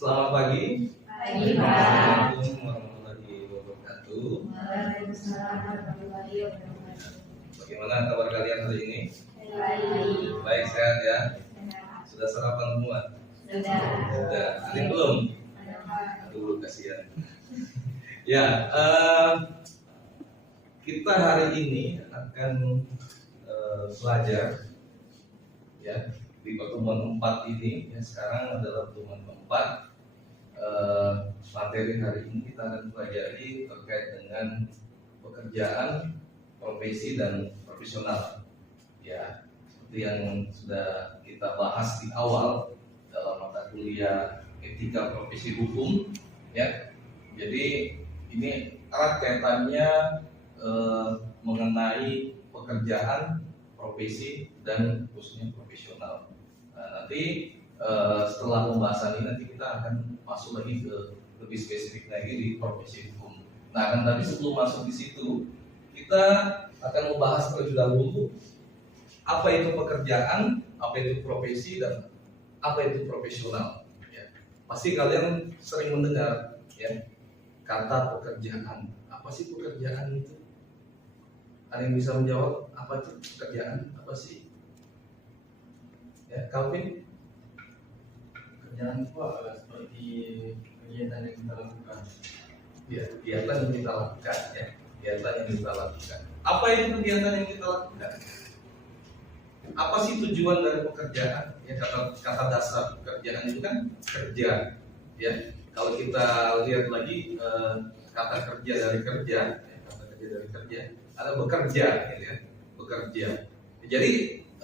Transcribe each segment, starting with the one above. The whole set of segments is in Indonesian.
Selamat pagi. Pagi, Pak. Assalamualaikum warahmatullahi wabarakatuh. Waalaikumsalam warahmatullahi wabarakatuh. Bagaimana kabar kalian hari ini? Baik. Baik, sehat ya? Sudah sarapan semua? Sudah. Sudah. Ada yang belum? Aduh, kasihan. Ya, kita hari ini akan belajar ya di pertemuan 4 ini. Ya, sekarang adalah pertemuan keempat. Materi hari ini kita akan pelajari terkait dengan pekerjaan, profesi dan profesional. Ya, seperti yang sudah kita bahas di awal dalam mata kuliah etika profesi hukum. Ya, jadi ini erat kaitannya mengenai pekerjaan, profesi dan khususnya profesional. Nah, nanti setelah pembahasan ini nanti kita akan masuk lagi ke lebih spesifik lagi di profesi hukum. Nah, kan tapi sebelum masuk di situ kita akan membahas terlebih dahulu apa itu pekerjaan, apa itu profesi dan apa itu profesional. Ya. Pasti kalian sering mendengar ya kata pekerjaan. Apa sih pekerjaan itu? Ada yang bisa menjawab apa itu pekerjaan? Apa sih? Ya, Calvin? Pekerjaan itu adalah seperti kegiatan yang kita lakukan. Ya, kegiatan yang kita lakukan ya. Kegiatan yang kita lakukan. Apa itu kegiatan yang kita lakukan? Apa sih tujuan dari pekerjaan? Ya, kata dasar pekerjaan itu kan kerja. Ya, kalau kita lihat lagi kata kerja dari kerja, ya, kata kerja dari kerja, ada bekerja, gitu ya, bekerja. Jadi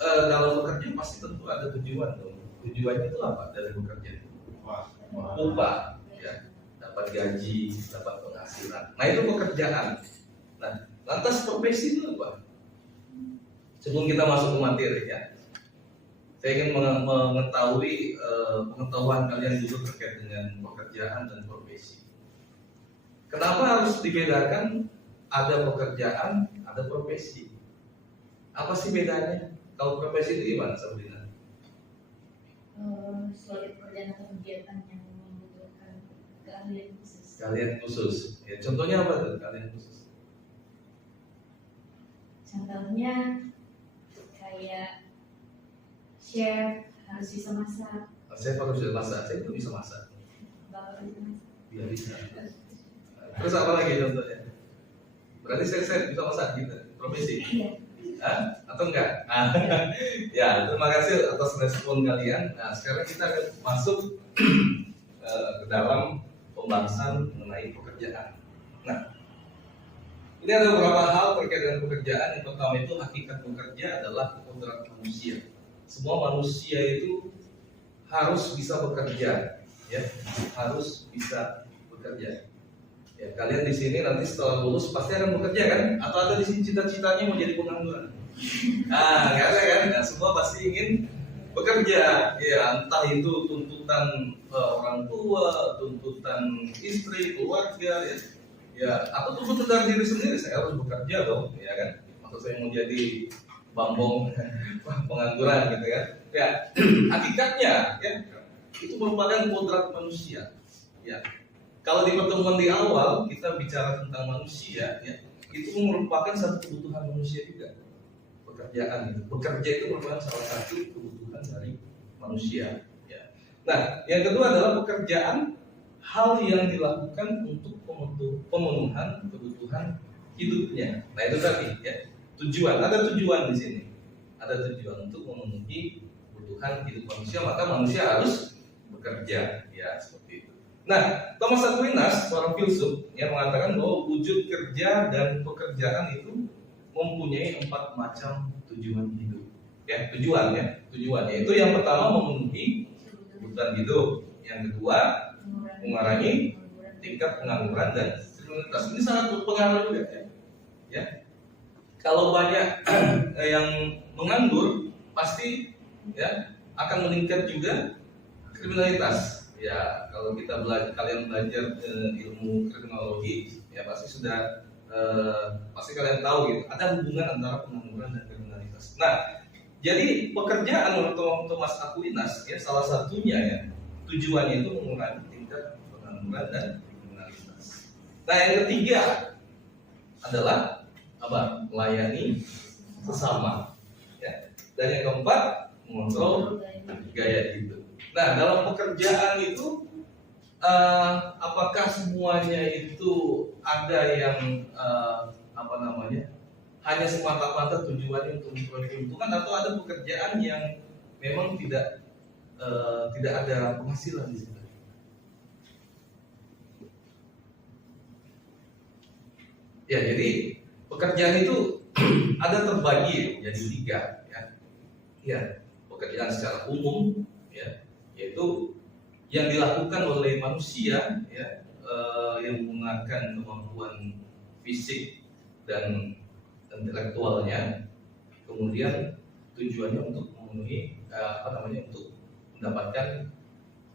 dalam bekerja pasti tentu ada tujuan dong. Tujuannya itu apa dari bekerja? Upah, ya, dapat gaji, dapat penghasilan. Nah, itu pekerjaan. Nah, lantas profesi itu apa? Sebelum kita masuk ke materi ya, saya ingin mengetahui pengetahuan kalian dulu terkait dengan pekerjaan dan profesi. Kenapa harus dibedakan ada pekerjaan, ada profesi? Apa sih bedanya? Kalau profesi itu gimana, Sabrina? Suatu pekerjaan atau kegiatan yang membutuhkan keahlian khusus. Keahlian khusus. Ya, contohnya apa tuh keahlian khusus? Contohnya kayak chef harus bisa masak. Saya harus bisa masak. Saya itu bisa masak. Bapak bisa masak. Dia bisa. Terus apa lagi contohnya? Berarti saya bisa masak gitu. Profesi. Iya. Hah? Atau enggak? Ya, terima kasih atas respon kalian. Nah, sekarang kita akan masuk ke dalam pembahasan mengenai pekerjaan. Nah, ini ada beberapa hal terkait dengan pekerjaan. Yang pertama itu hakikat bekerja adalah kodrat manusia. Semua manusia itu harus bisa bekerja, ya, harus bisa bekerja. Ya, kalian di sini nanti setelah lulus pasti akan bekerja kan? Atau ada di sini cita-citanya mau jadi pengangguran? Nah, nggak ada kan? Nah, semua pasti ingin bekerja. Ya, entah itu tuntutan orang tua, tuntutan istri, keluarga, ya. Ya, atau tuntutan dari diri sendiri. Saya harus bekerja dong, ya kan? Maksud saya mau jadi bambong pengangguran gitu kan? Ya, hakikatnya, ya, itu merupakan kodrat manusia. Ya. Kalau di pertemuan di awal kita bicara tentang manusia, ya, itu merupakan satu kebutuhan manusia juga. Pekerjaan itu, bekerja itu merupakan salah satu kebutuhan dari manusia. Ya. Nah, yang kedua adalah pekerjaan, hal yang dilakukan untuk pemenuhan kebutuhan hidupnya. Nah, itu tadi, ya, tujuan. Ada tujuan di sini. Ada tujuan untuk memenuhi kebutuhan hidup manusia, maka manusia harus bekerja, ya, seperti itu. Nah, Thomas Aquinas, seorang filsuf, yang mengatakan bahwa wujud kerja dan pekerjaan itu mempunyai 4 macam tujuan hidup. Ya, tujuan yaitu yang pertama memenuhi kebutuhan hidup, yang kedua mengurangi tingkat pengangguran dan kriminalitas. Ini sangat berpengaruh juga, ya. Ya, kalau banyak yang menganggur, pasti ya akan meningkat juga kriminalitas. Ya, kalau kalian belajar ilmu kriminologi, ya pasti sudah pasti kalian tahu gitu. Ada hubungan antara pengangguran dan kriminalitas. Nah, jadi pekerjaan menurut Thomas Aquinas, ya salah satunya ya tujuannya itu mengurangi tingkat pengangguran dan kriminalitas. Nah, yang ketiga adalah apa? Melayani sesama. Ya. Dan yang keempat, mengontrol gaya hidup. Nah, dalam pekerjaan itu apakah semuanya itu ada yang hanya semata-mata tujuannya untuk memperoleh keuntungan, atau ada pekerjaan yang memang tidak ada penghasilan di situ? Ya, jadi pekerjaan itu ada terbagi jadi 3, ya. Ya, pekerjaan secara umum, ya, yaitu yang dilakukan oleh manusia, ya, yang menggunakan kemampuan fisik dan intelektualnya, kemudian tujuannya untuk memenuhi untuk mendapatkan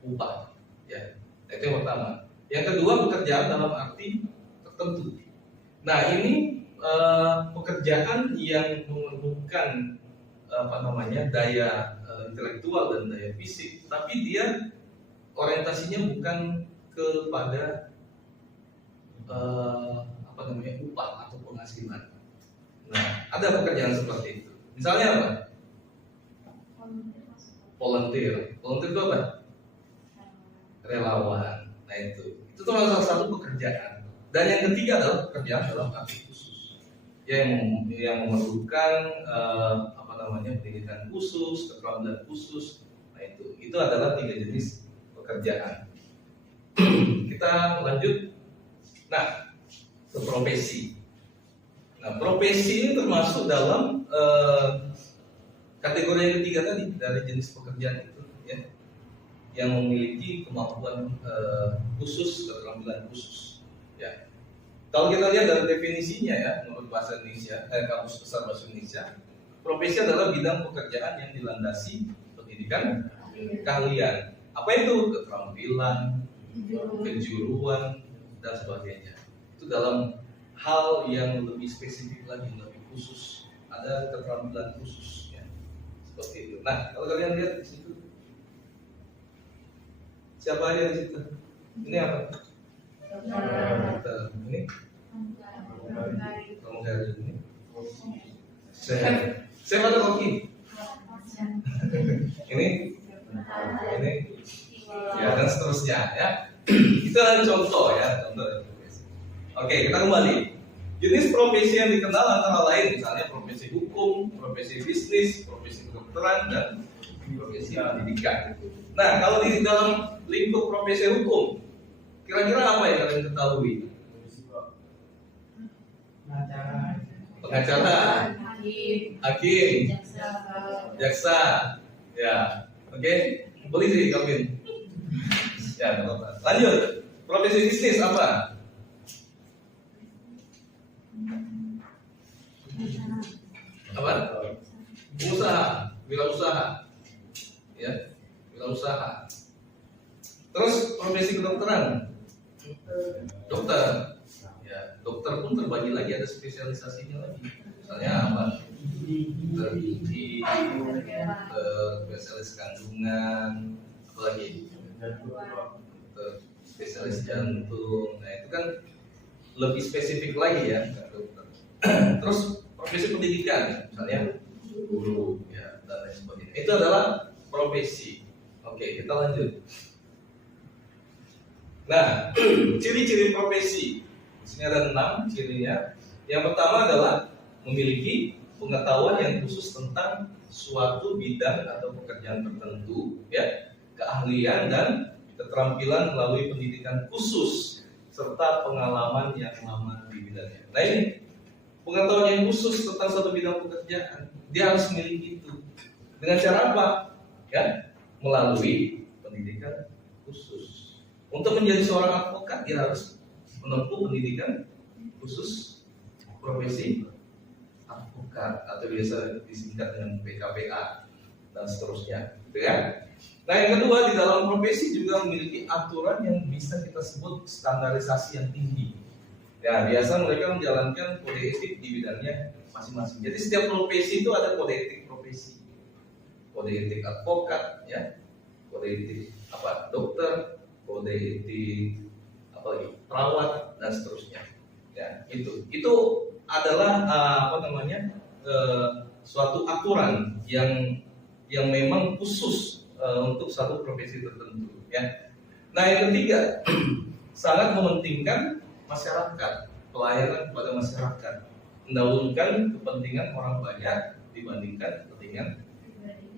upah, ya. Itu yang pertama. Yang kedua, pekerjaan dalam arti tertentu. Nah, ini pekerjaan yang memerlukan daya intelektual dan daya fisik, tapi dia orientasinya bukan kepada upah atau penghasilan. Nah, ada pekerjaan seperti itu. Misalnya apa? Volunteer. Volunteer itu apa? Relawan. Nah, itu termasuk salah satu pekerjaan. Dan yang ketiga adalah pekerjaan dalam arti khusus, yang memerlukan pendidikan khusus, keterampilan khusus. Nah, itu adalah 3 jenis pekerjaan. Kita lanjut. Nah, ke profesi. Nah, profesi ini termasuk dalam kategori yang ketiga tadi, dari jenis pekerjaan itu, ya, yang memiliki kemampuan khusus, keterampilan khusus. Ya. Kalau kita lihat dari definisinya, ya, menurut bahasa Indonesia, Kamus Besar Bahasa Indonesia, profesi adalah bidang pekerjaan yang dilandasi pendidikan keahlian. Apa itu? Keterampilan, kejuruan, dan sebagainya. Itu dalam hal yang lebih spesifik lagi, lebih khusus. Ada keterampilan khusus, ya. Seperti itu. Nah, kalau kalian lihat di situ, siapa aja di situ? Ini apa? Ini pramugari ini. Saya ada koki. Ini, ya, dan seterusnya, ya. Itu adalah contoh, ya, contoh dari profesi. Oke, kita kembali. Jenis profesi yang dikenal antara lain, misalnya profesi hukum, profesi bisnis, profesi kedokteran, dan profesi pendidikan. Nah, kalau di dalam lingkup profesi hukum, kira-kira apa yang kalian ketahui? Pengacara, hakim, jaksa, ya, oke, polisi, Calvin. Ya, lanjut. Profesi bisnis apa? Apa? Pengusaha, wirausaha, ya, wirausaha. Terus profesi kedokteran, dokter, ya, dokter pun terbagi lagi, ada spesialisasinya lagi. Misalnya apa? Dokter gigi, spesialis kandungan, apalagi dokter spesialis jantung. Nah, itu kan lebih spesifik lagi, ya, dokter. Terus profesi pendidikan, misalnya guru, ya, dan lain sebagainya. Itu adalah profesi. Oke, kita lanjut. Nah, ciri-ciri profesi. Di sini ada 6 cirinya. Yang pertama adalah memiliki pengetahuan yang khusus tentang suatu bidang atau pekerjaan tertentu, ya, keahlian dan keterampilan melalui pendidikan khusus serta pengalaman yang lama di bidangnya. Nah, ini pengetahuan yang khusus tentang suatu bidang pekerjaan, dia harus memiliki itu. Dengan cara apa? Ya, melalui pendidikan khusus. Untuk menjadi seorang advokat, dia harus menempuh pendidikan khusus profesi advokat, atau biasa disingkat dengan PKPA dan seterusnya, gitu ya. Nah, yang kedua, di dalam profesi juga memiliki aturan yang bisa kita sebut standarisasi yang tinggi. Ya, biasa mereka menjalankan kode etik di bidangnya masing-masing. Jadi setiap profesi itu ada kode etik profesi, kode etik advokat, ya, kode etik apa dokter, kode etik, apalagi perawat dan seterusnya. Ya, itu adalah suatu aturan yang memang khusus untuk satu profesi tertentu. Ya. Nah yang ketiga sangat mementingkan masyarakat, pelayanan kepada masyarakat, mendahulukan kepentingan orang banyak dibandingkan kepentingan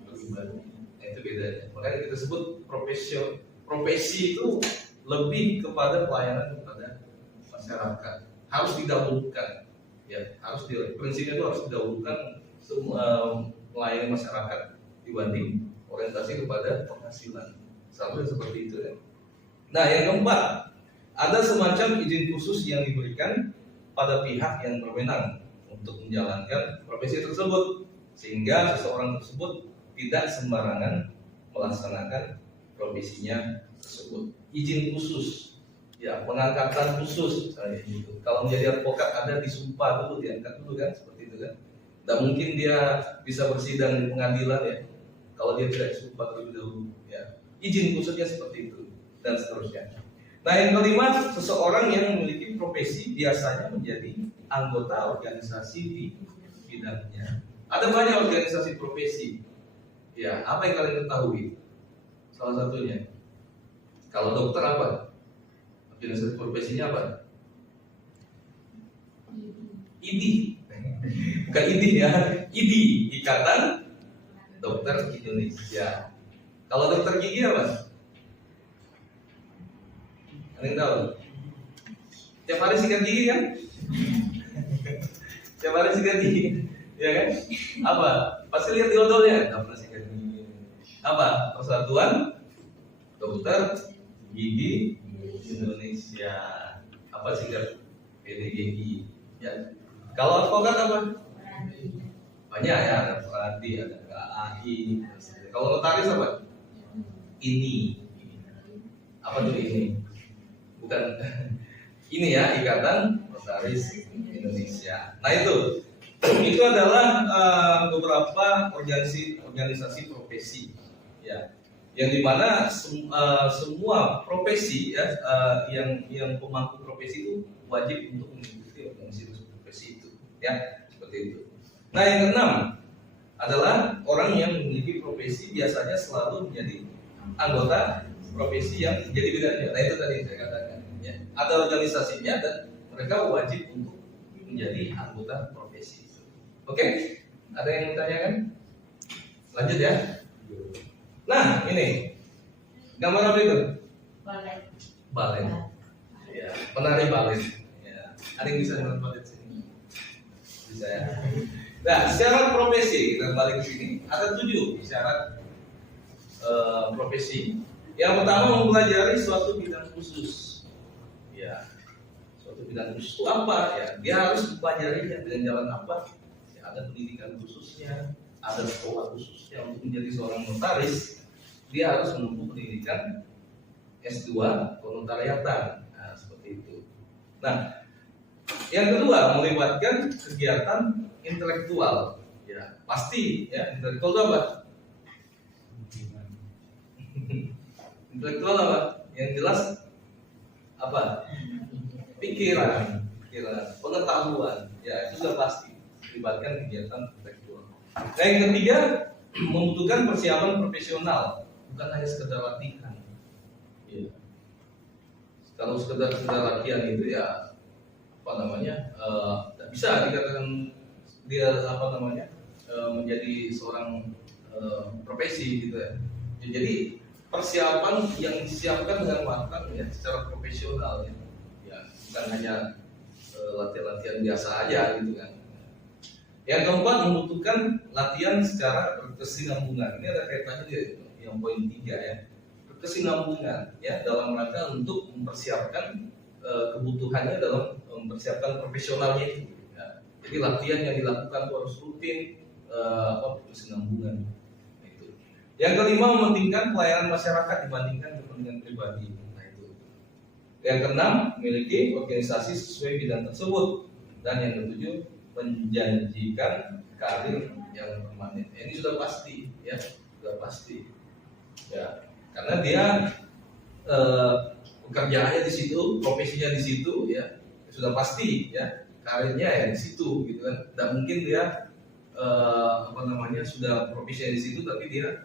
pribadi. Nah, itu bedanya. Makanya kita sebut profesi itu lebih kepada pelayanan kepada masyarakat. Harus didahulukan, ya prinsipnya itu harus didahulukan melayani masyarakat dibanding orientasi kepada penghasilan. Selalu seperti itu ya. Nah yang keempat, ada semacam izin khusus yang diberikan pada pihak yang berwenang untuk menjalankan profesi tersebut, sehingga seseorang tersebut tidak sembarangan melaksanakan profesinya tersebut. Izin khusus, ya pengangkatan khusus, misalnya gitu. Kalau menjadi advokat ada disumpah dulu, diangkat dulu kan, seperti itu kan. Tidak mungkin dia bisa bersidang di pengadilan ya, kalau dia tidak disumpah terlebih dahulu. Ya, izin khususnya seperti itu dan seterusnya. Nah yang kelima, seseorang yang memiliki profesi biasanya menjadi anggota organisasi di bidangnya. Ada banyak organisasi profesi. Ya, apa yang kalian ketahui? Salah satunya, kalau dokter apa? Organisasi profesinya apa? IDI, bukan IDI ya, IDI, Ikatan Dokter Indonesia. Kalau dokter gigi apa? Ada yang tahu? Tiap hari sikat gigi kan? Tiap hari sikat gigi, ya kan? Apa? Pasti lihat di odolnya. Nggak pernah sikat gigi. Apa? Persatuan Dokter Gigi Indonesia. Apa sikat PDGI? Ya. Kalau advokat apa? Banyak ya, ada Pradi, ada KAI. Kalau notaris apa? Ini. Apa tuh ini? Bukan ini ya, Ikatan Notaris Indonesia. Nah itu adalah beberapa organisasi profesi ya, yang dimana semua profesi ya, yang pemangku profesi itu wajib untuk mengikuti organisasi profesi itu ya, seperti itu. Nah yang keenam adalah orang yang memiliki profesi biasanya selalu menjadi anggota profesi yang jadi bedanya. Nah itu tadi yang saya katakan ya. Ada organisasinya dan mereka wajib untuk menjadi anggota profesi. Oke? Ada yang mau tanyakan? Lanjut ya. Nah ini gambar apa itu? Balet. Ya, penari balet. Ya. Ada yang bisa menonton balet sini? Bisa ya. Nah, syarat profesi, kita balik ke sini. Ada 7 syarat profesi. Yang pertama, mempelajari suatu bidang khusus. Ya, suatu bidang khusus itu apa? Ya, dia harus mempelajarinya dengan jalan apa? Ya, ada pendidikan khususnya, ada sekolah khususnya untuk menjadi seorang notaris. Dia harus menempuh pendidikan S2 penotariatan. Nah, seperti itu. Nah, yang kedua, melibatkan kegiatan intelektual. Ya, pasti ya, intelektual itu apa? Intelektual apa? Yang jelas apa? Pikiran, pengetahuan. Ya, itu sudah pasti melibatkan kegiatan intelektual. Nah, yang ketiga, membutuhkan persiapan profesional, bukan hanya sekedar latihan. Ya. Kalau sekedar latihan itu ya apa namanya? Tidak bisa dikatakan dia menjadi seorang profesi gitu ya. Jadi persiapan yang disiapkan dengan matang ya, secara profesional ya. Ya, bukan hanya latihan-latihan biasa aja gitu kan. Yang keempat, membutuhkan latihan secara berkesinambungan. Ini ada kaitannya dia, yang poin 3 ya. Berkesinambungan ya, dalam rangka untuk mempersiapkan kebutuhannya dalam mempersiapkan profesionalnya itu. Ya. Jadi latihan yang dilakukan itu harus rutin, berkesinambungan. Yang kelima, mementingkan pelayanan masyarakat dibandingkan kepentingan pribadi. Nah itu. Yang keenam, memiliki organisasi sesuai bidang tersebut. Dan yang ketujuh, menjanjikan karir yang permanen. Ini sudah pasti, ya, sudah pasti. Ya, karena dia pekerjaannya di situ, profesinya di situ, ya sudah pasti ya karirnya ya di situ gitu kan. Dan mungkin dia sudah profesinya di situ, tapi dia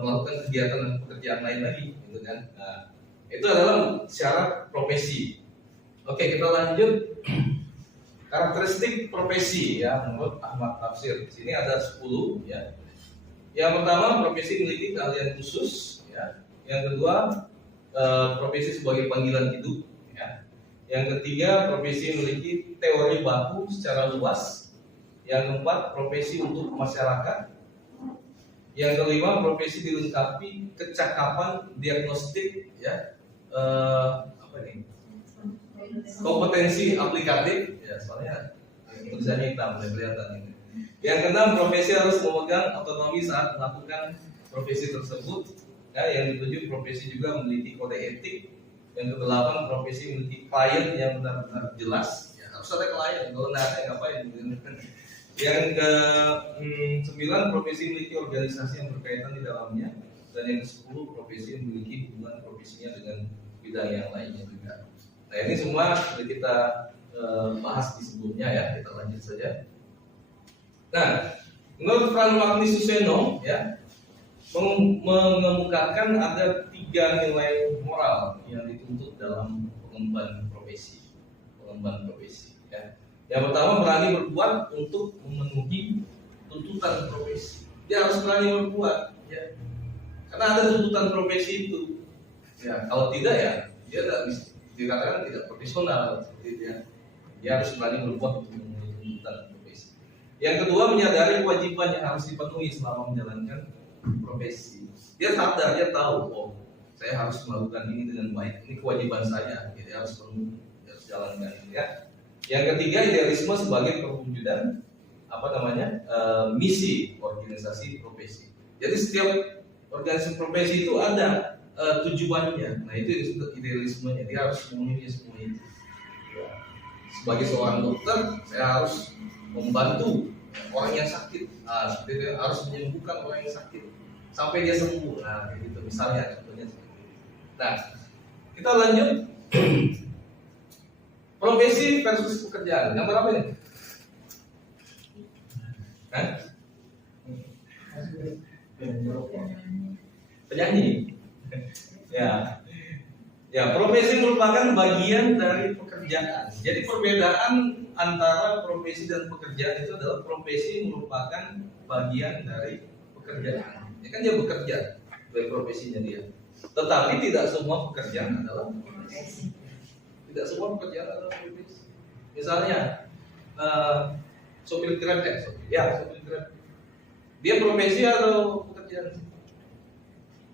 melakukan kegiatan dan pekerjaan lain lagi gitu kan. Nah, itu adalah syarat profesi. Oke, kita lanjut. Karakteristik profesi ya menurut Ahmad Tafsir. Di sini ada 10 ya. Yang pertama, profesi memiliki keahlian khusus ya. Yang kedua, profesi sebagai panggilan hidup ya. Yang ketiga, profesi memiliki teori baku secara luas. Yang keempat, profesi untuk masyarakat. Yang kelima, profesi dilengkapi kecakapan diagnostik ya. Kompetensi aplikatif ya, soalnya tulisannya hitam dan kelihatan ini. Yang keenam, profesi harus memegang otonomi saat melakukan profesi tersebut ya. Yang ketujuh, profesi juga memiliki kode etik. Yang kedelapan, profesi memiliki klien yang benar-benar jelas ya, harus ada klien, kalau nggak ada ngapain. Yang ke-9, profesi memiliki organisasi yang berkaitan di dalamnya. Dan yang ke-10, profesi memiliki hubungan profesinya dengan bidang yang lainnya juga. Nah, ini semua sudah kita bahas di sebelumnya ya, kita lanjut saja. Nah, menurut Frank Magni-Suseno ya, mengemukakan ada 3 nilai moral yang dituntut dalam pengemban profesi. Ya. Yang pertama, berani berbuat untuk memenuhi tuntutan profesi. Dia harus berani berbuat ya. Karena ada tuntutan profesi itu. Ya, kalau tidak ya dia tidak bisa dikatakan tidak profesional seperti itu ya. Dia harus berani berbuat untuk memenuhi tuntutan profesi. Yang kedua, menyadari kewajiban yang harus dipenuhi selama menjalankan profesi. Dia sadar, dia tahu, oh saya harus melakukan ini dengan baik. Ini kewajiban saya, jadi harus penuh, harus jalankan ya. Yang ketiga, idealisme sebagai perwujudan misi organisasi profesi. Jadi setiap organisasi profesi itu ada tujuannya. Nah, itu disebut idealismenya. Dia harus memenuhi semua itu. Ya. Sebagai seorang dokter, saya harus membantu orang yang sakit. Nah, seperti itu, harus menyembuhkan orang yang sakit sampai dia sembuh. Nah, gitu misalnya contohnya seperti itu. Nah, kita lanjut. Profesi versus pekerjaan. Yang berapa ini? Hah? Penyanyi. Ya, profesi merupakan bagian dari pekerjaan. Jadi perbedaan antara profesi dan pekerjaan itu adalah profesi merupakan bagian dari pekerjaan. Ya kan dia bekerja dari profesinya dia. Tetapi tidak semua pekerjaan adalah profesi. Tidak semua pekerjaan adalah profesi. Misalnya sopir Grab sopir Grab. Dia profesi atau pekerjaan?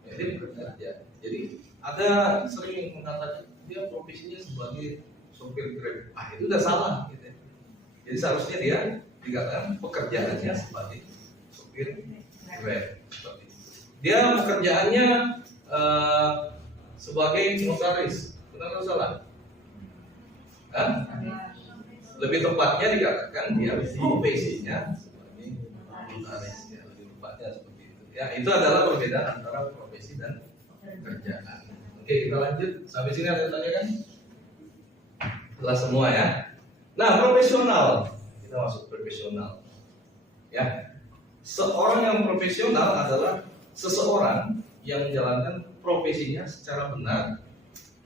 Ya, dia bekerja. Jadi ada sering yang mengatakan dia profesinya sebagai sopir Grab. Itu udah salah gitu ya. Jadi seharusnya dia dikatakan pekerjaannya sebagai sopir Grab. Seperti itu. Dia pekerjaannya sebagai notaris. Benar atau salah? Lebih tepatnya dikatakan dia profesinya sebagai notaris ya, lebih tepatnya seperti itu. Ya, itu adalah perbedaan antara profesi dan pekerjaan. Oke, kita lanjut. Sampai sini ada yang tanya kan? Setelah semua ya. Nah, profesional. Kita masuk profesional. Ya. Seorang yang profesional adalah seseorang yang menjalankan profesinya secara benar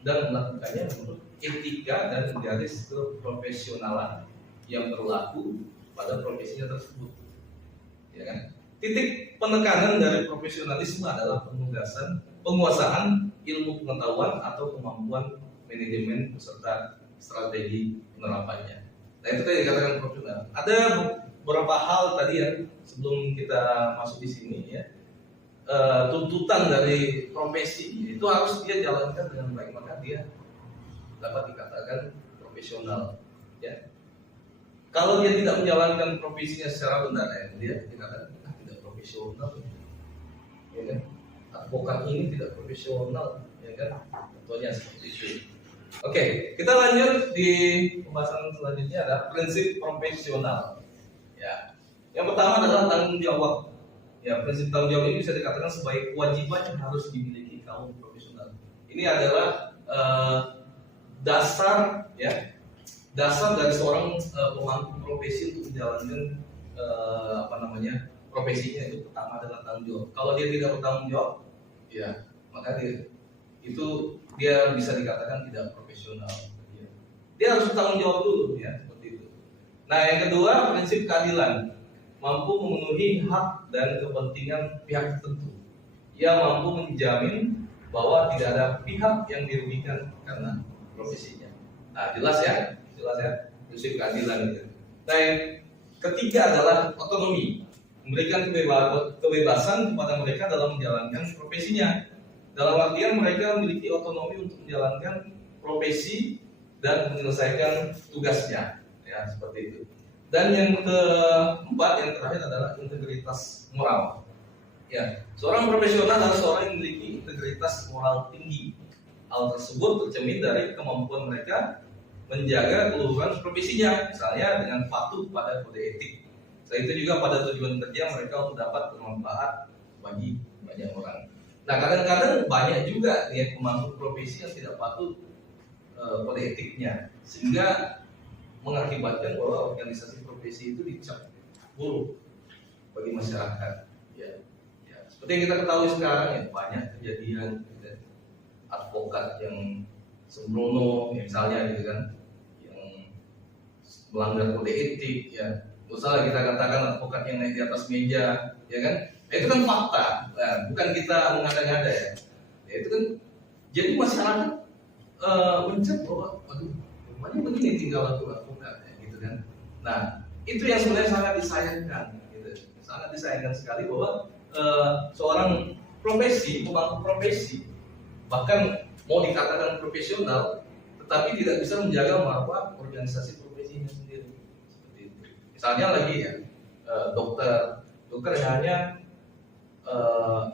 dan melakukannya menurut etika dan garis keprofesionalan yang berlaku pada profesinya tersebut. Ya kan? Titik penekanan dari profesionalisme adalah penguasaan ilmu pengetahuan atau kemampuan manajemen beserta strategi penerapannya. Nah, itu tadi dikatakan profesional. Ada beberapa hal tadi yang sebelum kita masuk di sini ya. Tuntutan dari profesi itu harus dia jalankan dengan baik, maka dia dapat dikatakan profesional ya. Kalau dia tidak menjalankan profesinya secara benar ya, dia dikatakan tidak profesional ya kan. Advokat ini tidak profesional ya kan, contohnya seperti itu. Oke, kita lanjut di pembahasan selanjutnya ada prinsip profesional ya. Yang pertama adalah tanggung jawab Ya, prinsip tanggung jawab ini bisa dikatakan sebagai kewajiban yang harus dimiliki kaum profesional. Ini adalah dasar ya, dasar dari seorang pemangku profesi untuk menjalankan profesinya. Itu pertama adalah tanggung jawab. Kalau dia tidak bertanggung jawab, ya maka dia bisa dikatakan tidak profesional. Dia harus bertanggung jawab dulu, ya seperti itu. Nah, yang kedua, prinsip keadilan, mampu memenuhi hak dan kepentingan pihak tertentu. Ia mampu menjamin bahwa tidak ada pihak yang dirugikan karena profesinya. Nah, jelas ya, prinsip keadilan itu. Nah, yang ketiga adalah otonomi, memberikan kebebasan kepada mereka dalam menjalankan profesinya. Dalam artian mereka memiliki otonomi untuk menjalankan profesi dan menyelesaikan tugasnya, ya seperti itu. Dan yang keempat, yang terakhir adalah integritas moral. Ya, seorang profesional adalah seorang yang memiliki integritas moral tinggi. Hal tersebut tercermin dari kemampuan mereka menjaga keluhuran profesinya, misalnya dengan patuh pada kode etik. Selain itu juga pada tujuan kerja mereka untuk dapat bermanfaat bagi banyak orang. Nah, kadang-kadang banyak juga ya pemangku profesi yang tidak patuh kode etiknya, sehingga mengakibatkan bahwa organisasi profesi itu dicap buruk bagi masyarakat. Ya, seperti yang kita ketahui sekarang ya, banyak kejadian ya, advokat yang sembrono misalnya gitu kan, yang melanggar kode etik ya. Misalnya kita katakan advokat yang naik di atas meja, ya kan? Itu kan fakta, nah, bukan kita mengada-ngada ya. Itu kan jadi masyarakat mencap bahwa, aduh, rumahnya begini tinggal advokat, ya, gitu kan? Nah, itu yang sebenarnya sangat disayangkan, gitu. Sangat disayangkan sekali bahwa seorang pemangku profesi, bahkan mau dikatakan profesional, tetapi tidak bisa menjaga marwah organisasi profesinya sendiri. Seperti itu. Misalnya lagi ya, dokter yang hanya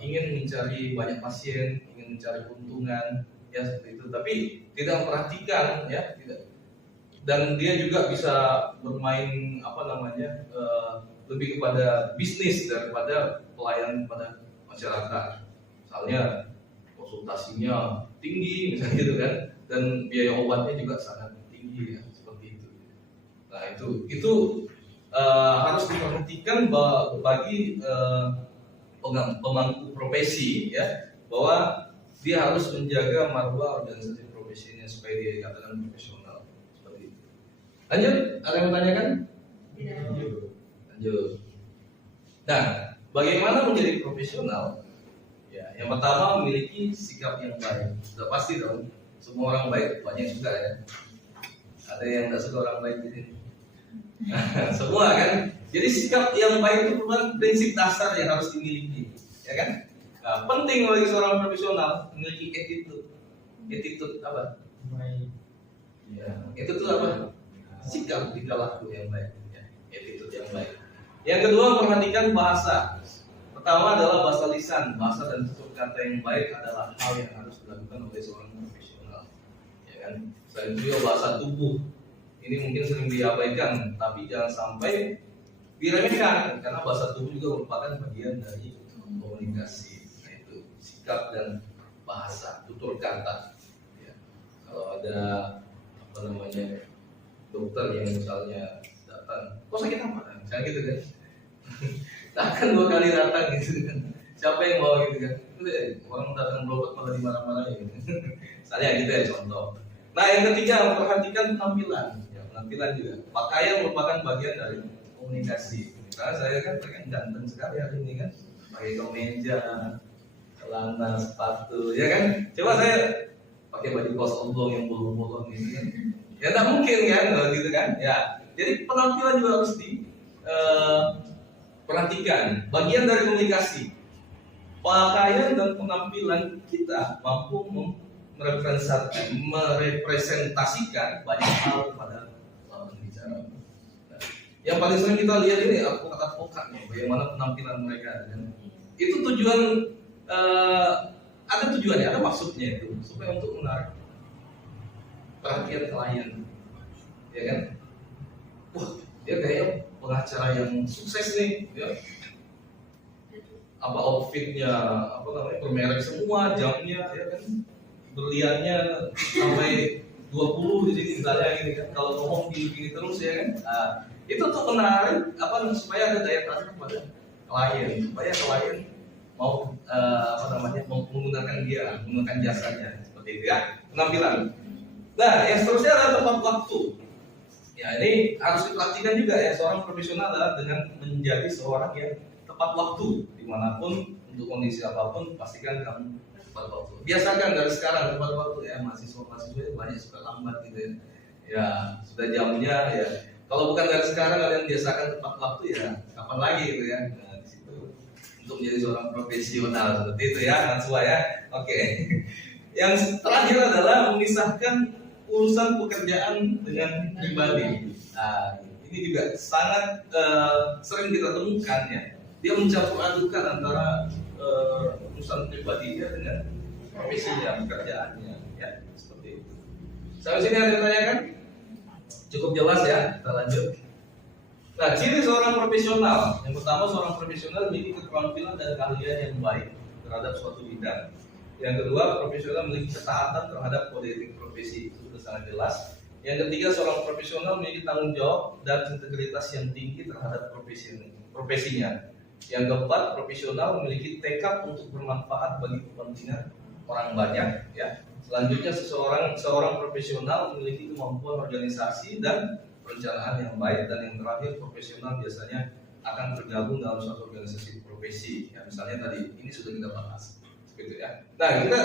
ingin mencari banyak pasien, ingin mencari keuntungan, ya seperti itu. Tapi tidak memperhatikan, ya tidak. Dan dia juga bisa bermain lebih kepada bisnis daripada pelayanan kepada masyarakat. Misalnya konsultasinya tinggi, misalnya gitu kan, dan biaya obatnya juga sangat tinggi, ya seperti itu. Nah itu harus diperhatikan bagi pemangku profesi, ya, bahwa dia harus menjaga marwah organisasi profesinya supaya dia dikatakan profesional seperti itu. Lanjut, ada yang bertanyakan? Lanjut. Nah, bagaimana menjadi profesional? Ya, yang pertama memiliki sikap yang baik. Sudah pasti dong, semua orang baik banyak yang suka ya. Ada yang tidak suka orang baik di sini. Nah, semua kan. Jadi sikap yang baik itu merupakan prinsip dasar yang harus dimiliki, ya kan? Nah, penting bagi seorang profesional memiliki attitude apa? Baik. Ya, itu tuh apa? Sikap tingkah laku yang baik, ya. Attitude yang baik. Yang kedua, perhatikan bahasa. Pertama adalah bahasa lisan. Bahasa dan tutur kata yang baik adalah hal yang harus dilakukan oleh seorang profesional, ya kan? Selain itu juga bahasa tubuh. Ini mungkin sering diabaikan, tapi jangan sampai diremehkan, karena bahasa tubuh juga merupakan bagian dari komunikasi. Nah, itu sikap dan bahasa, tutur kata. Ya. Kalau ada dokter yang misalnya datang, kok sakit apa? Misalnya gitu kan. Akan 2 kali datang gitu kan. Siapa yang mau gitu kan? Orang datang berobat malah dimarah-marahin. Misalnya gitu ya contoh. Nah, yang ketiga, perhatikan penampilan. Ya, penampilan juga. Pakaian merupakan bagian dari komunikasi. Karena saya kan pengen ganteng sekali hari ini kan, pakai kemeja, celana, sepatu, ya kan? Coba saya pakai baju kaos oblong yang bolong-bolong gitu kan. Ya tidak mungkin kan, gitu kan? Ya, jadi penampilan juga harus diperhatikan. Bagian dari komunikasi. Pakaian dan penampilan kita mampu merepresentasikan banyak hal pada lawan bicara. Yang paling sering kita lihat ini advokat nih, bagaimana penampilan mereka kan? Itu tujuan, ada tujuannya, ada maksudnya itu supaya untuk menarik perhatian klien, ya kan? Wah, dia kayak pengacara yang sukses nih, ya. apa outfitnya apa namanya bermerek semua, jamnya ya kan, berliannya sampai 20 di sini misalnya gini kan, kalau ngomong gini terus ya kan. Nah, itu tuh menarik apa supaya ada daya tarik kepada klien, supaya klien mau apa namanya mau menggunakan dia, menggunakan jasanya seperti itu ya, penampilan. Nah, yang seterusnya adalah tepat waktu. Ya, ini harus diperhatikan juga ya, seorang profesional adalah dengan menjadi seorang yang tepat waktu dimanapun, untuk kondisi apapun, pastikan kamu tepat waktu. Biasakan dari sekarang tepat waktu ya, mahasiswa banyak suka lambat gitu ya. Ya, sudah jamnya ya. Kalau bukan dari sekarang kalian biasakan tepat waktu ya, kapan lagi gitu ya. Nah, di situ untuk menjadi seorang profesional seperti itu ya, Mansua ya. Oke. Yang terakhir adalah memisahkan urusan pekerjaan dengan pribadi. Nah, ini juga sangat sering kita temukan ya. Dia mencampur adukan antara urusan pribadinya dengan profesinya, pekerjaannya, ya seperti itu. Sampai sini ada yang tanyakan? Cukup jelas ya. Kita lanjut. Nah, ciri seorang profesional. Yang pertama, seorang profesional memiliki keterampilan dan keahlian yang baik terhadap suatu bidang. Yang kedua, profesional memiliki ketaatan terhadap kode etik profesi, itu sudah sangat jelas. Yang ketiga, seorang profesional memiliki tanggung jawab dan integritas yang tinggi terhadap profesinya. Yang keempat, profesional memiliki tekad untuk bermanfaat bagi kepentingan orang banyak. Ya. Selanjutnya, seorang profesional memiliki kemampuan organisasi dan perencanaan yang baik. Dan yang terakhir, profesional biasanya akan tergabung dalam suatu organisasi profesi. Ya, misalnya tadi ini sudah kita bahas. Gitu ya. Nah, kita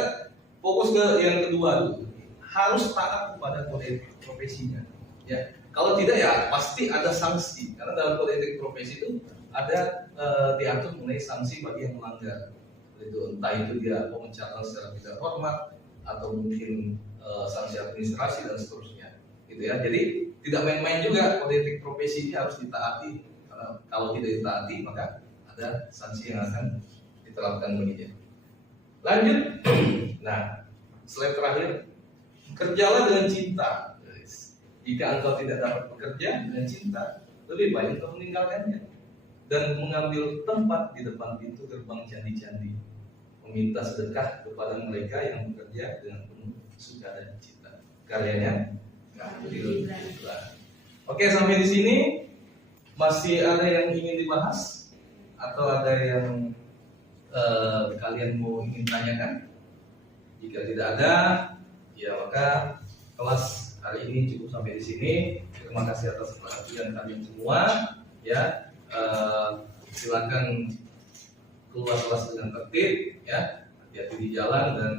fokus ke yang kedua dulu. Harus taat kepada kode etik profesinya. Ya, kalau tidak ya pasti ada sanksi. Karena dalam kode etik profesi itu ada diatur mengenai sanksi bagi yang melanggar. Itu entah itu dia pemecatan secara tidak hormat atau mungkin sanksi administrasi dan seterusnya. Gitu ya. Jadi tidak main-main juga, kode etik profesi ini harus ditaati. Karena kalau tidak ditaati maka ada sanksi yang akan diterapkan baginya. Lanjut. Nah, slide terakhir. Kerjalah dengan cinta. Jika engkau tidak dapat bekerja dengan cinta, lebih baik engkau meninggalkannya dan mengambil tempat di depan pintu gerbang candi-candi, meminta sedekah kepada mereka yang bekerja dengan penuh suka dan cinta. Karyanya Khalil Gibran. Oke, sampai di sini masih ada yang ingin dibahas atau ada yang kalian mau ingin tanyakan? Jika tidak ada, ya maka kelas hari ini cukup sampai di sini. Terima kasih atas perhatian kalian semua. Ya, silakan keluar kelas dengan tertib. Ya, hati-hati di jalan dan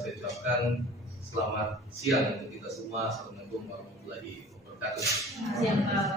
saya ucapkan selamat siang untuk kita semua. Assalamualaikum warahmatullahi wabarakatuh. Siap, Pak.